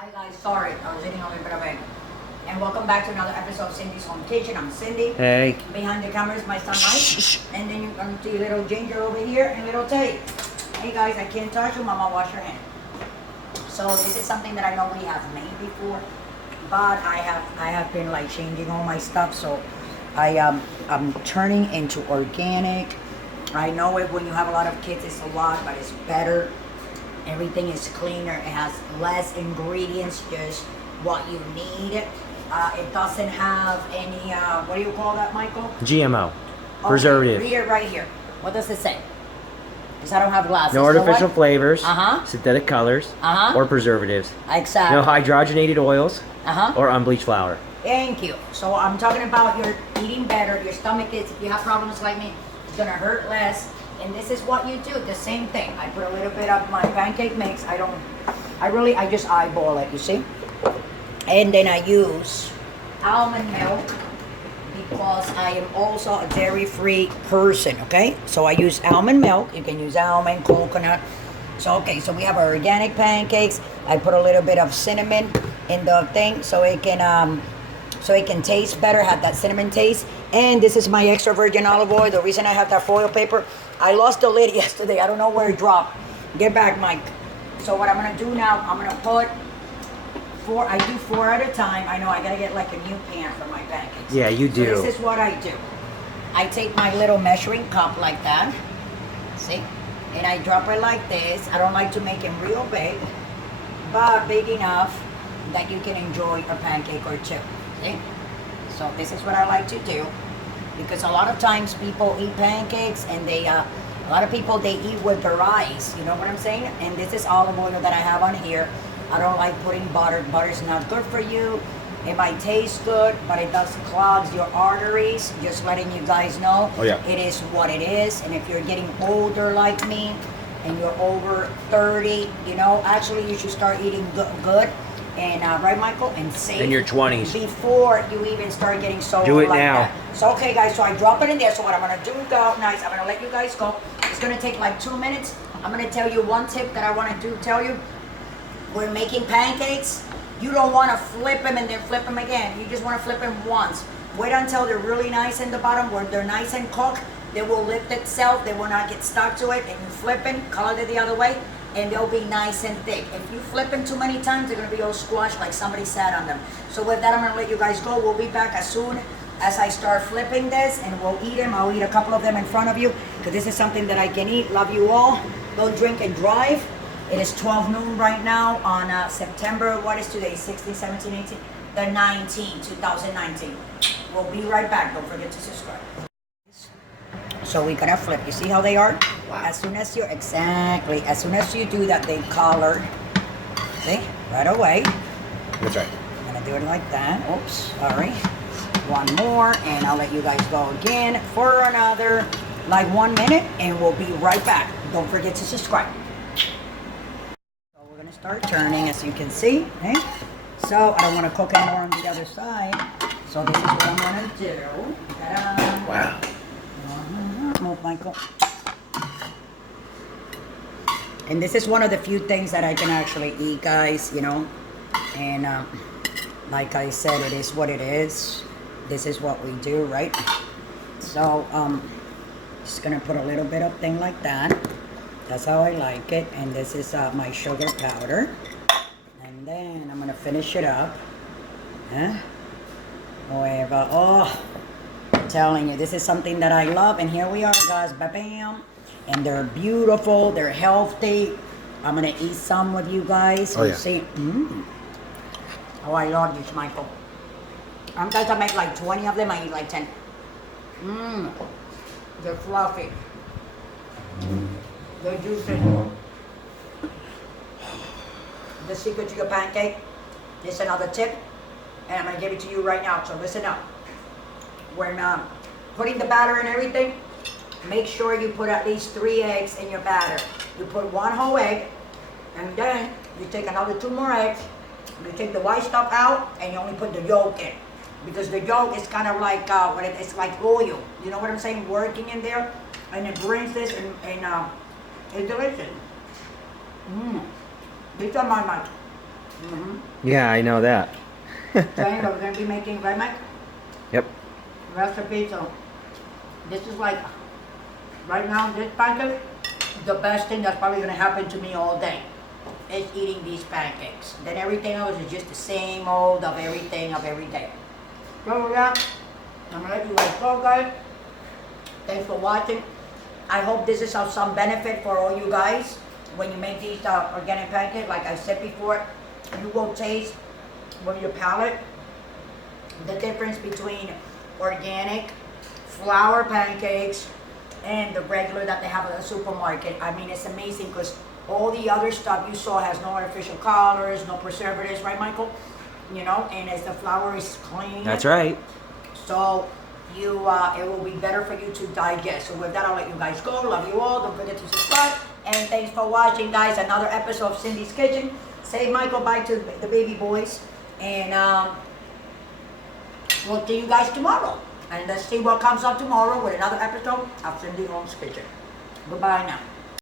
Hi guys, sorry, I was eating a little bit of it. And welcome back to another episode of Cindy's Home Kitchen. I'm Cindy. Hey. Behind the camera is my son Mike. And then you're going to see little Ginger over here and little Teddy. Hey guys, I can't touch you, Mama, wash your hand. So this is something that I know we have made before, but I have been like changing all my stuff. So I'm turning into organic. I know it when you have a lot of kids, it's a lot, but it's better. Everything is cleaner. It has less ingredients, just what you need. It doesn't have any, what do you call that, Michael? GMO. Preservative. Read it right here. What does it say? Because I don't have glasses. No artificial flavors, Uh-huh. synthetic colors, Uh-huh. or preservatives. Exactly. No hydrogenated oils Uh-huh. or unbleached flour. Thank you. So I'm talking about your eating better. Your stomach is, if you have problems like me, it's gonna hurt less. And this is what you do, the same thing. I put a little bit of my pancake mix. I just eyeball it, you see? And then I use almond milk because I am also a dairy-free person, okay? So I use almond milk. You can use almond, coconut. So, okay, so we have our organic pancakes. I put a little bit of cinnamon in the thing so it can taste better, have that cinnamon taste. And this is my extra virgin olive oil. The reason I have that foil paper, I lost the lid yesterday. I don't know where it dropped. Get back, Mike. So what I'm gonna do now, I'm gonna put I do four at a time. I know I gotta get like a new pan for my pancakes. Yeah, you do. So this is what I do. I take my little measuring cup like that, see? And I drop it like this. I don't like to make them real big, but big enough that you can enjoy a pancake or two, see? So this is what I like to do, because a lot of times people eat pancakes and a lot of people, they eat with their eyes, you know what I'm saying? And this is olive oil that I have on here. I don't like putting butter. Butter's not good for you. It might taste good, but it does clogs your arteries. Just letting you guys know. Oh, yeah. It is what it is. And if you're getting older like me, and you're over 30, you know, actually you should start eating good. And right, Michael, and safe. In your 20s. Before you even start getting so Do it like now. that. So okay, guys. So I drop it in there. So what I'm gonna do, guys, I'm gonna let you guys go. It's gonna take like 2 minutes. I'm gonna tell you one tip that I want to tell you. When making pancakes, you don't want to flip them and then flip them again. You just want to flip them once. Wait until they're really nice in the bottom, where they're nice and cooked. They will lift itself. They will not get stuck to it. And you flip them, color it the other way, and they'll be nice and thick. If you flip them too many times, they're going to be all squashed like somebody sat on them. So with that, I'm going to let you guys go. We'll be back as soon as I start flipping this, and we'll eat them. I'll eat a couple of them in front of you, because this is something that I can eat. Love you all. Go drink and drive. It is 12 noon right now on September, what is today, 16, 17, 18? The 19th, 2019. We'll be right back. Don't forget to subscribe. So we're gonna flip. You see how they are? Wow. As soon as you do that, they color. See? Right away. That's right. I'm gonna do it like that. Oops, sorry. One more, and I'll let you guys go again for another, like 1 minute, and we'll be right back. Don't forget to subscribe. Start turning, as you can see. Okay? So I don't want to cook anymore on the other side. So this is what I'm going to do. Ta-da. Wow. Move, Michael. And this is one of the few things that I can actually eat, guys, you know. And like I said, it is what it is. This is what we do, right? So just going to put a little bit of thing like that. That's how I like it. And this is my sugar powder. And then I'm gonna finish it up. Oh, I'm telling you, this is something that I love. And here we are, guys. Ba-bam. And they're beautiful. They're healthy. I'm gonna eat some with you guys. Oh, yeah. See. Oh, I love this, Michael. Sometimes I make like 20 of them. I eat like 10. They're fluffy. The juicy. The secret to your pancake is another tip, and I'm going to give it to you right now, so listen up. When putting the batter and everything, make sure you put at least 3 eggs in your batter. You put 1 whole egg, and then you take another 2 more eggs, you take the white stuff out, and you only put the yolk in. Because the yolk is kind of like, it's like oil. You know what I'm saying? Working in there, and it brings this, and it's delicious. These are my Yeah, I know that. So anyway, we're gonna be making, right, Mike? Yep. Recipe. So this is like, right now, this pancake, the best thing that's probably gonna happen to me all day is eating these pancakes. Then everything else is just the same old of everything of every day. So with that, I'm gonna let you guys go, guys. Thanks for watching. I hope this is of some benefit for all you guys when you make these organic pancakes. Like I said before, you will taste with your palate the difference between organic flour pancakes and the regular that they have at the supermarket. I mean, it's amazing because all the other stuff you saw has no artificial colors, no preservatives, right, Michael? You know, and as the flour is clean. That's right. So you, it will be better for you to digest. So with that, I'll let you guys go. Love you all. Don't forget to subscribe. And thanks for watching, guys. Another episode of Cindy's Kitchen. Say Michael bye to the baby boys. And we'll see you guys tomorrow. And let's see what comes up tomorrow with another episode of Cindy Home's Kitchen. Goodbye now.